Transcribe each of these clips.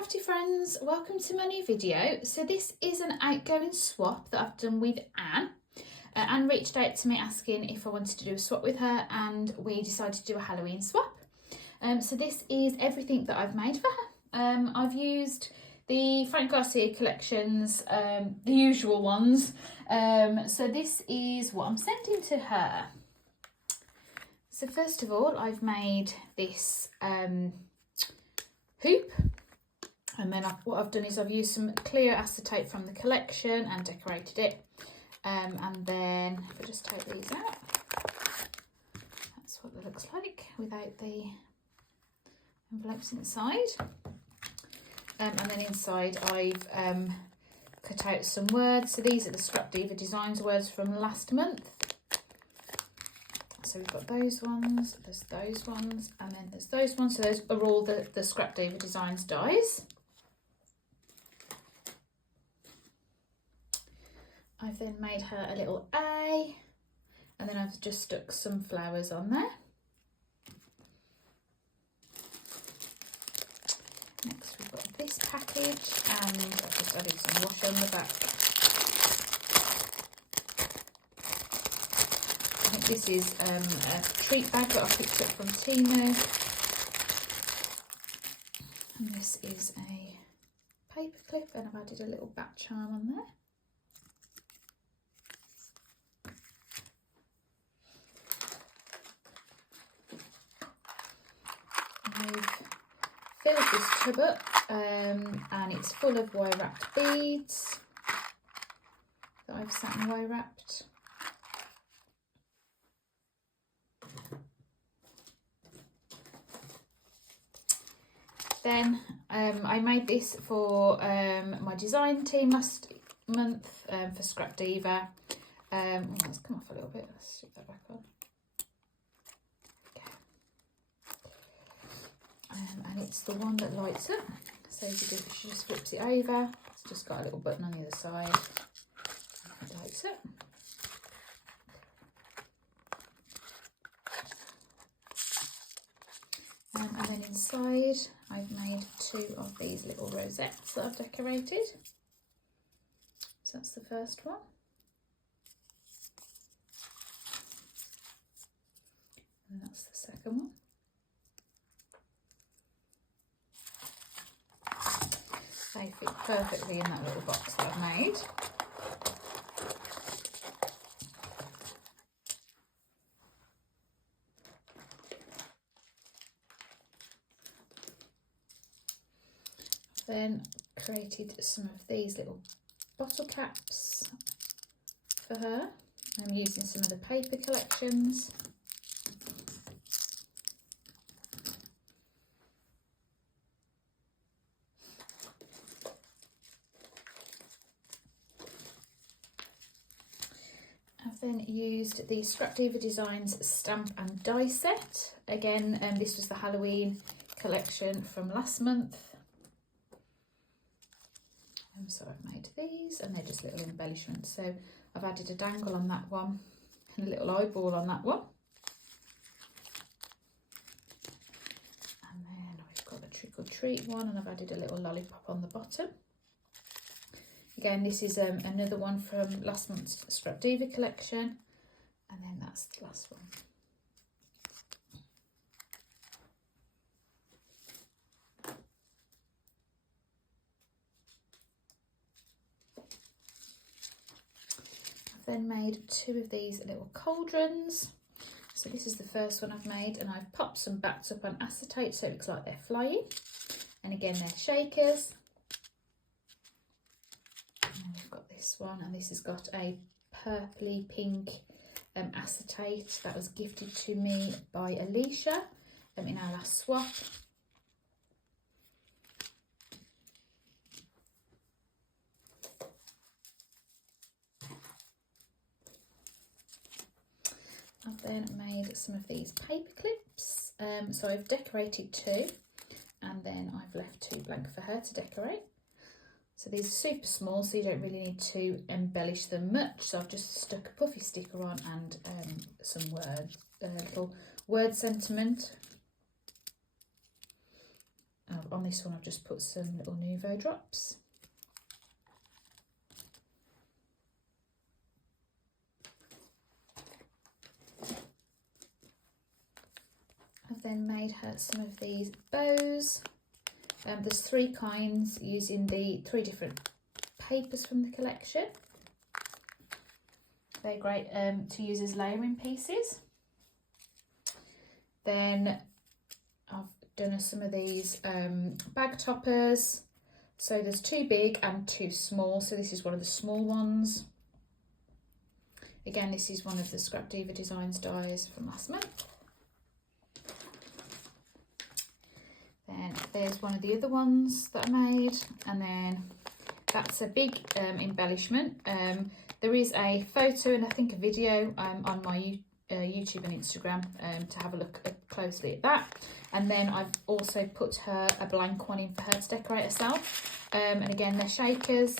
crafty friends, welcome to my new video. So this is an outgoing swap that I've done with Anne. Anne reached out to me asking if I wanted to do a swap with her, and we decided to do a Halloween swap. So this is everything that I've made for her. I've used the Frank Garcia collections, the usual ones. So this is what I'm sending to her. So first of all, I've made this hoop, and then what I've done is I've used some clear acetate from the collection and decorated it. And then if I just take these out, that's what it looks like without the envelopes inside. And then inside I've cut out some words. So these are the Scrap Diva Designs words from last month. So we've got those ones, there's those ones, and then there's those ones. So those are all the Scrap Diva Designs dies. I've then made her a little A, and then I've just stuck some flowers on there. Next we've got this package, and I've just added some washi on the back. I think this is a treat bag that I picked up from Temu. And this is a paper clip, and I've added a little bat charm on there. I've filled this tub up, and it's full of wire wrapped beads that I've satin wire wrapped. Then I made this for my design team last month for Scrap Diva. Let's come off a little bit, let's stick that back on. Okay. And it's the one that lights up. So she just flips it over. It's just got a little button on the other side. It lights up. And then inside I've made two of these little rosettes that I've decorated. So that's the first one. And that's the second one. They fit perfectly in that little box that I've made. Then created some of these little bottle caps for her. I'm using some of the paper collections. I've then used the Scrap Diva Designs stamp and die set. Again, this was the Halloween collection from last month. So I've made these, and they're just little embellishments. So I've added a dangle on that one and a little eyeball on that one. And then we've got the trick or treat one, and I've added a little lollipop on the bottom. Again, this is another one from last month's Scrap Diva collection, and then that's the last one. Then made two of these little cauldrons. So this is the first one I've made, and I've popped some bats up on acetate so it looks like they're flying. And again, they're shakers. And then we've got this one, and this has got a purpley pink acetate that was gifted to me by Alicia in our last swap. I've then made some of these paper clips. So I've decorated two, and then I've left two blank for her to decorate. So these are super small, so you don't really need to embellish them much. So I've just stuck a puffy sticker on and some little word sentiment. on this one I've just put some little Nouveau drops. I've then made her some of these bows. There's 3 kinds using the 3 different papers from the collection. They're great to use as layering pieces. Then I've done some of these bag toppers. So there's 2 big and 2 small. So this is one of the small ones. Again, this is one of the Scrap Diva Designs dies from last month. Then there's one of the other ones that I made, and then that's a big embellishment. There is a photo and I think a video on my YouTube and Instagram to have a look closely at that. And then I've also put her a blank one in for her to decorate herself. And again, they're shakers.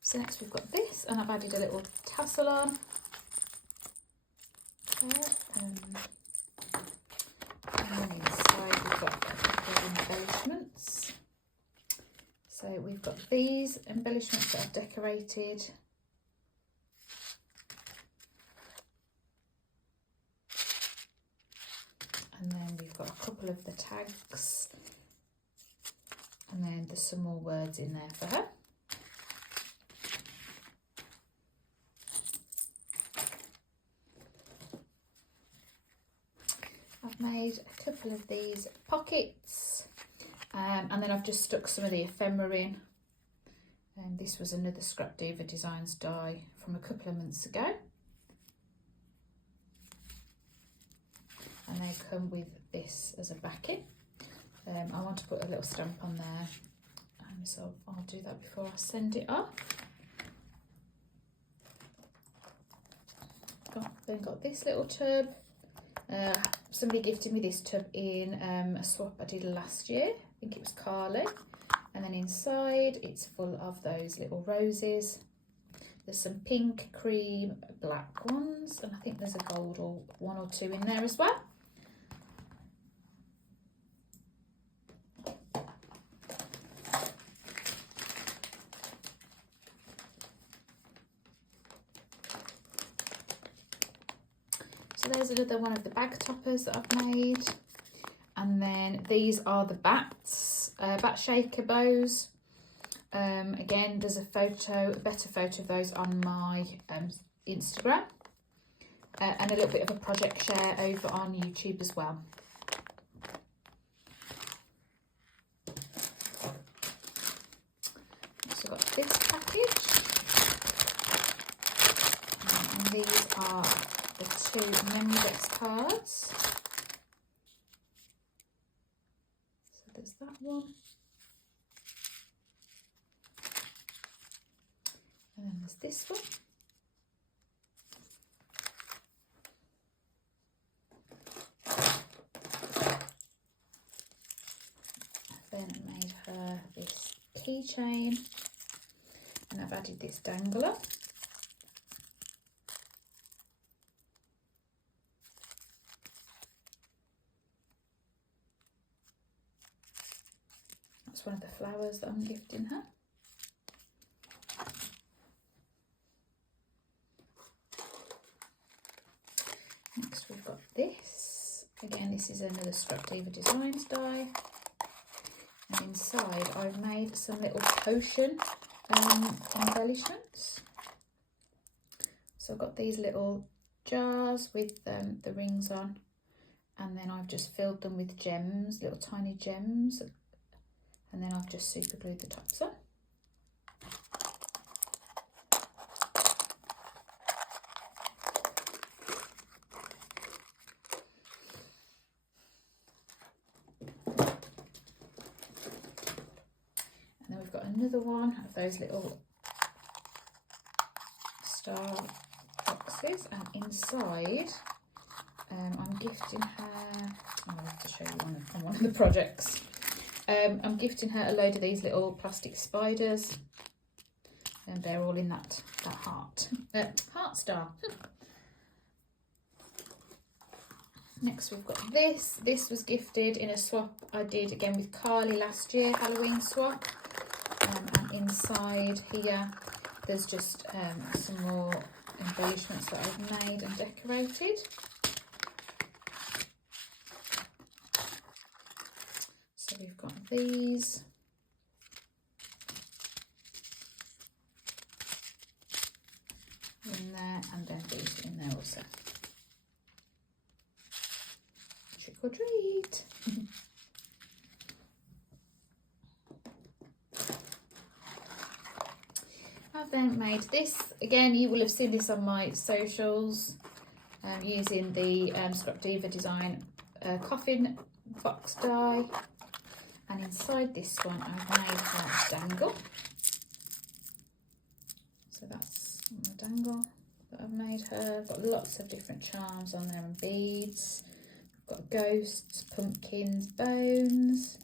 So next we've got this, and I've added a little tassel on. And then inside we've got a couple of embellishments. So we've got these embellishments that I've decorated. And then we've got a couple of the tags. And then there's some more words in there for her. I've made a couple of these pockets, and then I've just stuck some of the ephemera in. This was another Scrap Diva Designs die from a couple of months ago. And they come with this as a backing. I want to put a little stamp on there, so I'll do that before I send it off. Then got this little tub. Somebody gifted me this tub in a swap I did last year. I think it was Carly. And then inside it's full of those little roses. There's some pink, cream, black ones, and I think there's a gold or 1 or 2 in there as well. So there's another one of the bag toppers that I've made. And then these are the bats, bat shaker bows. Again, there's a better photo of those on my Instagram. And a little bit of a project share over on YouTube as well. So I've got this package. And these are the 2 Memorex cards. So there's that one. And then there's this one. Then I made her this keychain, and I've added this dangler. That's one of the flowers that I'm gifting her. Next we've got this. Again, this is another Scrap Diva Designs die. And inside I've made some little potion embellishments. So I've got these little jars with the rings on, and then I've just filled them with gems, little tiny gems, and then I've just super glued the tops on. And then we've got another one of those little star boxes, and inside I'm gifting her, I'll have to show you on one of the projects. I'm gifting her a load of these little plastic spiders, and they're all in that heart star. Next we've got this. This was gifted in a swap I did again with Carly last year, Halloween swap. And inside here there's just some more embellishments that I've made and decorated. So we've got these. In there, and then these in there also. Trick or treat. I've then made this. Again, you will have seen this on my socials, using the Scrap Diva Design coffin box die. And inside this one, I've made a dangle. So that's the dangle that I've made her. I've got lots of different charms on there and beads. I've got ghosts, pumpkins, bones.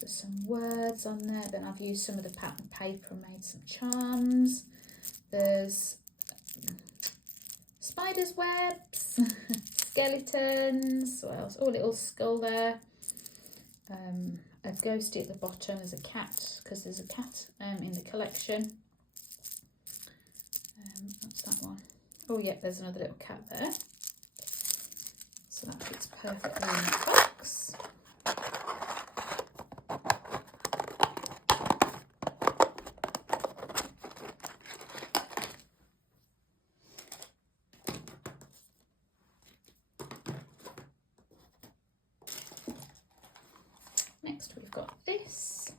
There's some words on there. Then I've used some of the pattern paper and made some charms. There's spiders' webs, skeletons, what else? Oh, a little skull there. A ghosty at the bottom. There's a cat, because there's a cat in the collection. That's that one. Oh yeah, there's another little cat there. So that fits perfectly in the box. Next we've got this,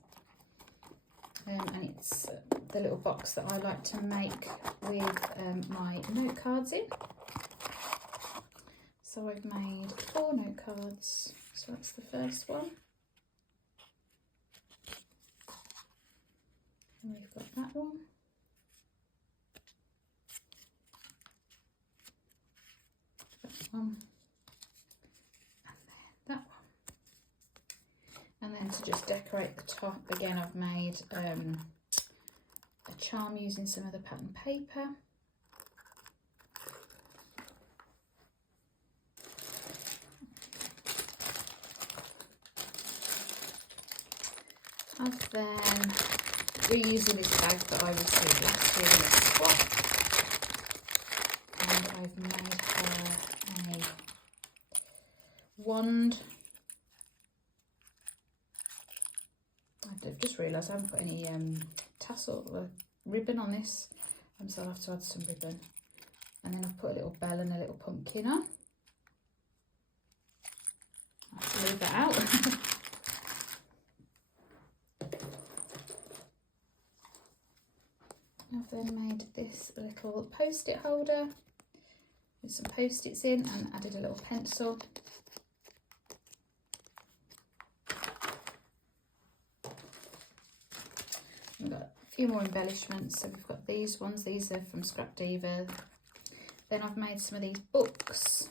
and it's the little box that I like to make with my note cards in. So I've made 4 note cards, so that's the first one. And we've got that one. That one. And then that one. And then to just decorate the top, again I've made a charm using some of the pattern paper. I've then reusing this bag that I received last year in a swap, and I've made her a wand. I've just realised I haven't put any tassel or ribbon on this, so I'll have to add some ribbon. And then I've put a little bell and a little pumpkin on. I'll have to leave that out. I've then made this little post-it holder with some post-its in and added a little pencil. We've got a few more embellishments. So we've got these ones. These are from Scrap Diva. Then I've made some of these books.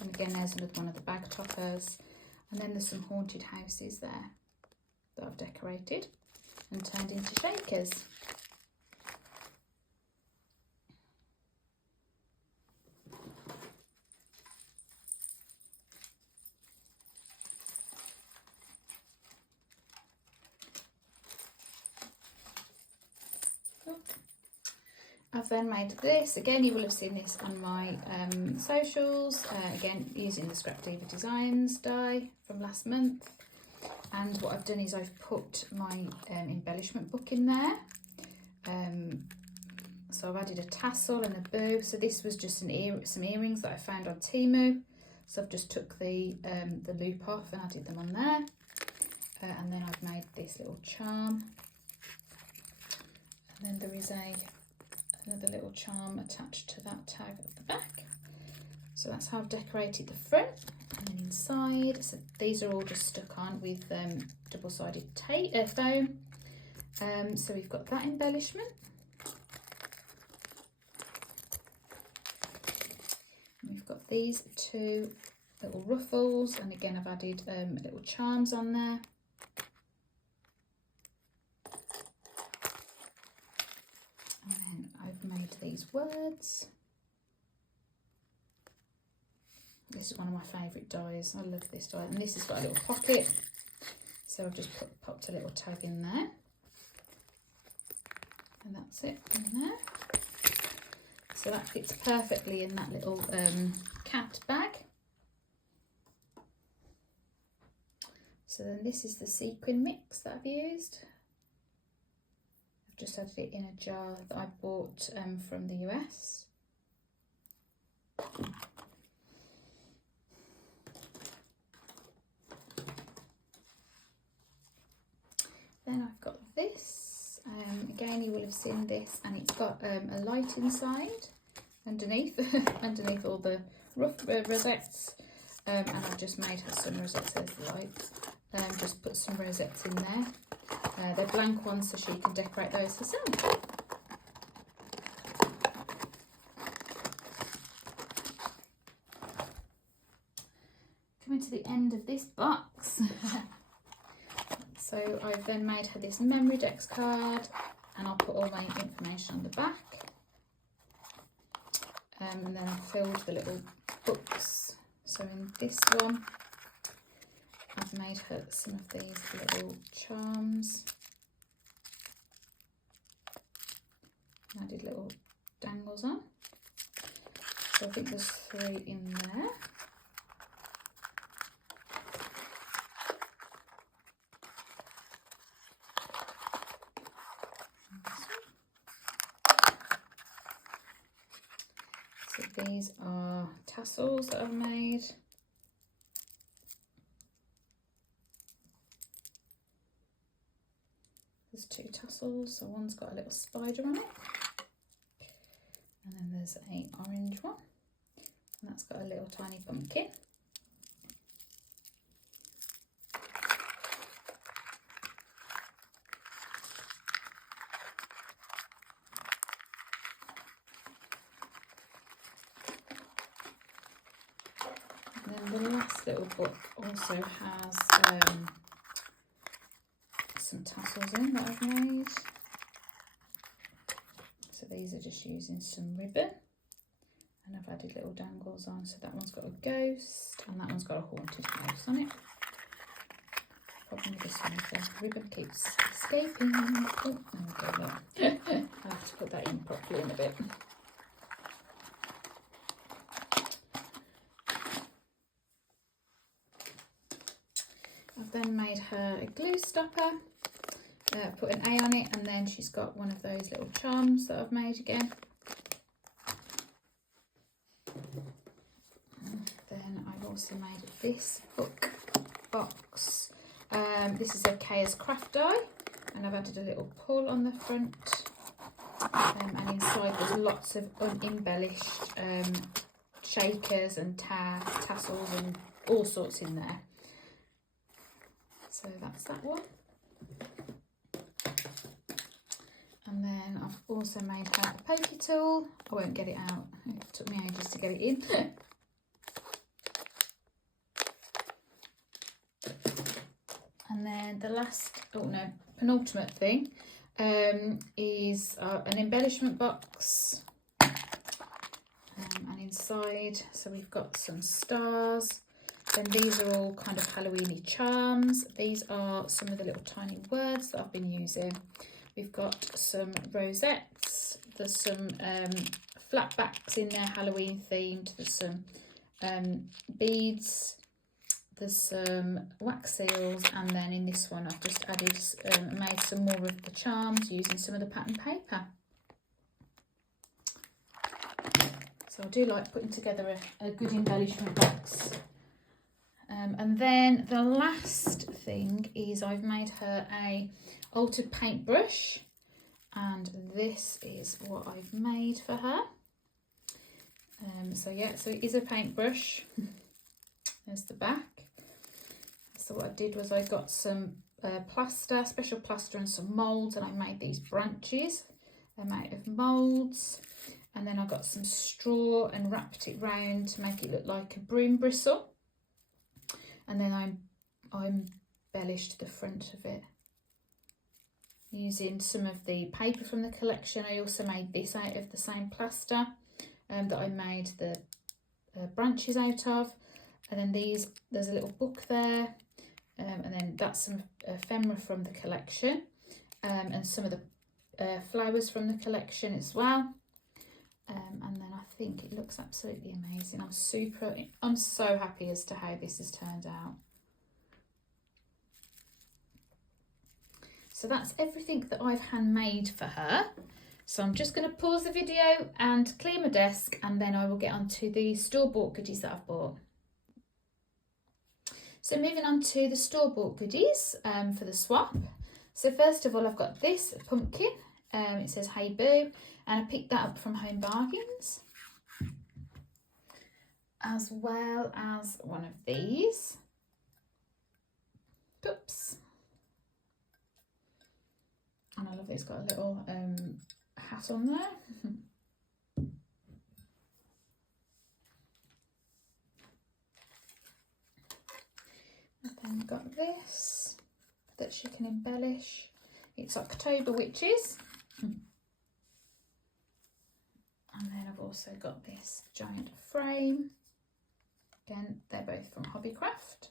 And again, there's another one of the bag toppers. And then there's some haunted houses there that I've decorated and turned into shakers. I've then made this. Again, you will have seen this on my socials. Again, using the Scrap Diva Designs die from last month. And what I've done is I've put my embellishment book in there. So I've added a tassel and a bow. So this was just some earrings that I found on Temu. So I've just took the loop off and added them on there. And then I've made this little charm. And then there is another little charm attached to that tag at the back. So that's how I've decorated the front. And then inside, so these are all just stuck on with double-sided foam. So we've got that embellishment. And we've got these 2 little ruffles, and again I've added little charms on there. And then I've made these words. This is one of my favourite dies. I love this die. And this has got a little pocket. So I've just popped a little tag in there. And that's it in there. So that fits perfectly in that little cat bag. So then this is the sequin mix that I've used. I've just added it in a jar that I bought from the US. Then I've got this. Again, you will have seen this, and it's got a light inside underneath, underneath all the rough rosettes. And I've just made her some rosettes. There's the light. Just put some rosettes in there. They're blank ones, so she can decorate those herself. Coming to the end of this box. So I've then made her this memory decks card, and I'll put all my information on the back. And then I've filled the little books. So in this one, I've made her some of these little charms. And added little dangles on. So I think there's 3 in there. So these are tassels that I've made. There's 2 tassels, so one's got a little spider on it. And then there's an orange one, and that's got a little tiny pumpkin. And then the last little book also has some tassels in that I've made. So these are just using some ribbon, and I've added little dangles on. So that one's got a ghost, and that one's got a haunted house on it. Problem with this one is the ribbon keeps escaping. Oh, there we go, look. I'll have to put that in properly in a bit. I've then made her a glue stopper, put an A on it, and then she's got one of those little charms that I've made again. Then I've also made this book box. This is a Kaya's craft die, and I've added a little pull on the front, and inside there's lots of unembellished shakers and tassels and all sorts in there. So that's that one. And then I've also made her a pokey tool. I won't get it out. It took me ages to get it in. And then the last, penultimate thing is an embellishment box. And inside, so we've got some stars. Then these are all kind of Halloween-y charms. These are some of the little tiny words that I've been using. We've got some rosettes. There's some flat backs in there, Halloween themed. There's some beads. There's some wax seals, and then in this one I've just added, made some more of the charms using some of the pattern paper. So I do like putting together a good embellishment box. And then the last thing is I've made her a altered paintbrush, and this is what I've made for her. So yeah, so it is a paintbrush. There's the back. So what I did was I got some plaster, special plaster, and some moulds, and I made these branches. They're made of moulds, and then I got some straw and wrapped it round to make it look like a broom bristle. And then I embellished the front of it using some of the paper from the collection. I also made this out of the same plaster that I made the branches out of. And then there's a little book there, and then that's some ephemera from the collection, and some of the flowers from the collection as well. And then I think it looks absolutely amazing. I'm so happy as to how this has turned out. So that's everything that I've handmade for her. So I'm just going to pause the video and clear my desk, and then I will get on to the store-bought goodies that I've bought. So moving on to the store-bought goodies for the swap. So first of all, I've got this pumpkin. It says Hey Boo, and I picked that up from Home Bargains. As well as one of these. Oops. And I love that it's got a little hat on there. And then we've got this that she can embellish. It's October Witches. And then I've also got this giant frame. Again, they're both from Hobbycraft.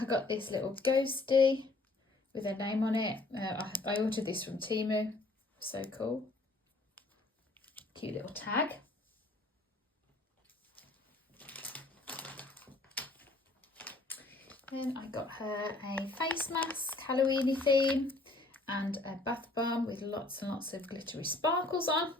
I got this little ghosty with her name on it. I ordered this from Temu. So cool. Cute little tag. Then I got her a face mask, Halloween-y theme, and a bath bomb with lots and lots of glittery sparkles on.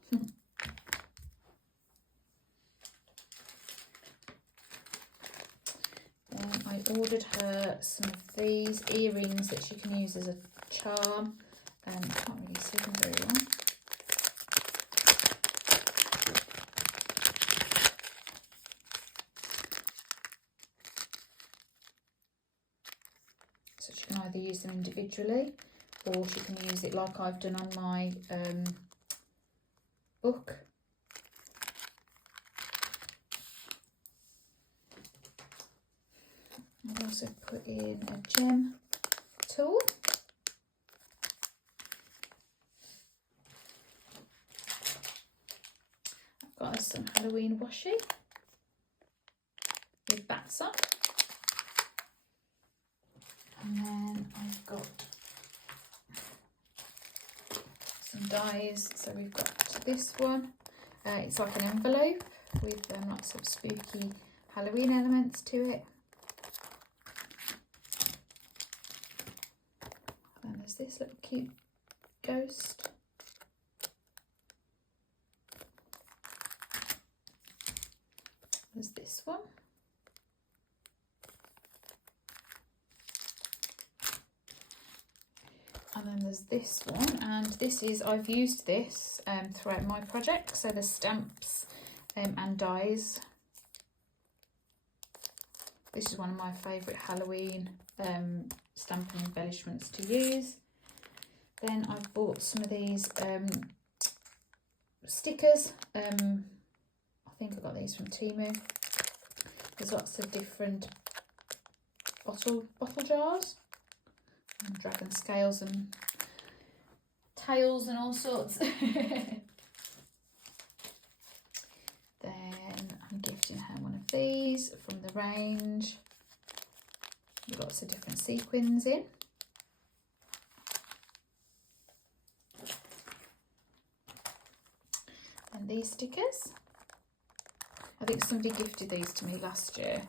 Then I ordered her some of these earrings that she can use as a charm. I can't really see them very well. So she can either use them individually, or she can use it like I've done on my book. I've also put in a gem tool. I've got us some Halloween washi with bats on. And then I've got some dies. So we've got this one. It's like an envelope with lots of spooky Halloween elements to it. And there's this little cute ghost. There's this one. And then there's this one, and this is, I've used this throughout my project, so the stamps and dies. This is one of my favourite Halloween stamping embellishments to use. Then I've bought some of these stickers. I think I got these from Temu. There's lots of different bottle jars. And dragon scales and tails and all sorts. Then I'm gifting her one of these from the range with lots of different sequins in. And these stickers, I think somebody gifted these to me last year.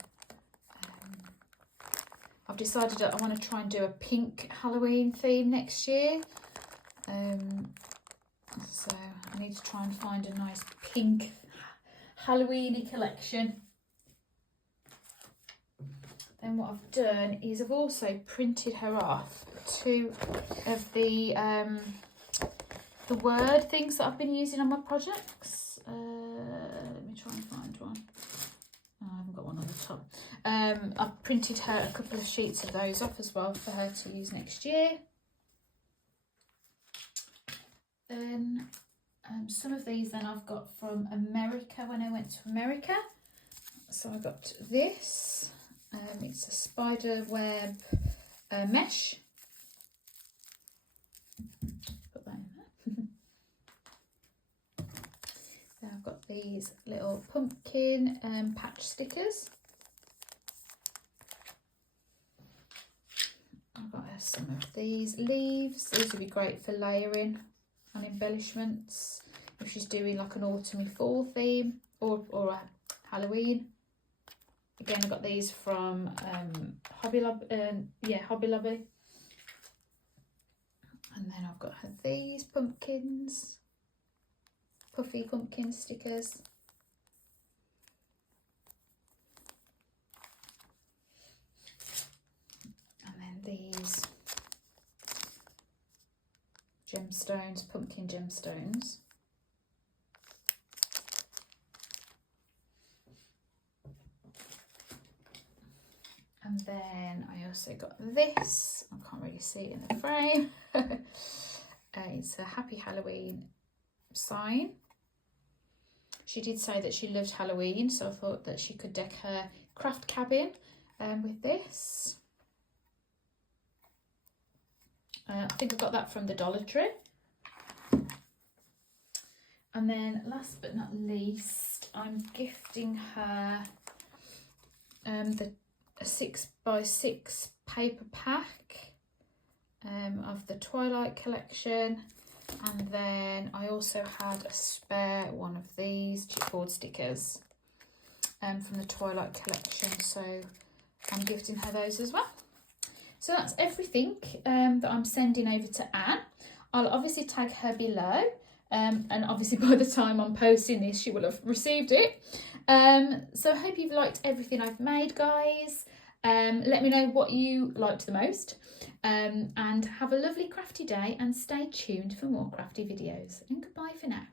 I've decided that I want to try and do a pink Halloween theme next year. So I need to try and find a nice pink Halloween-y collection. Then what I've done is I've also printed her off two of the word things that I've been using on my projects. Let me try and find one. I haven't got one on the top. I've printed her a couple of sheets of those off as well for her to use next year. Then some of these then I've got from America when I went to America. So I got this. It's a spider web mesh. Put that in there. Then I've got these little pumpkin patch stickers. I've got some of these leaves. These would be great for layering and embellishments if she's doing like an autumny fall theme or a Halloween. Again, I got these from Hobby Lobby. Hobby Lobby. And then I've got her these pumpkins, puffy pumpkin stickers. And then these gemstones, pumpkin gemstones. And then I also got this. I can't really see it in the frame. It's a Happy Halloween sign. She did say that she loved Halloween, so I thought that she could deck her craft cabin with this. I think I got that from the Dollar Tree. And then last but not least, I'm gifting her a 6x6 paper pack of the Twilight collection, and then I also had a spare one of these chipboard stickers from the Twilight collection, so I'm gifting her those as well. So that's everything that I'm sending over to Anne. I'll obviously tag her below, and obviously by the time I'm posting this she will have received it. So I hope you've liked everything I've made, guys. Let me know what you liked the most, and have a lovely crafty day, and stay tuned for more crafty videos, and goodbye for now.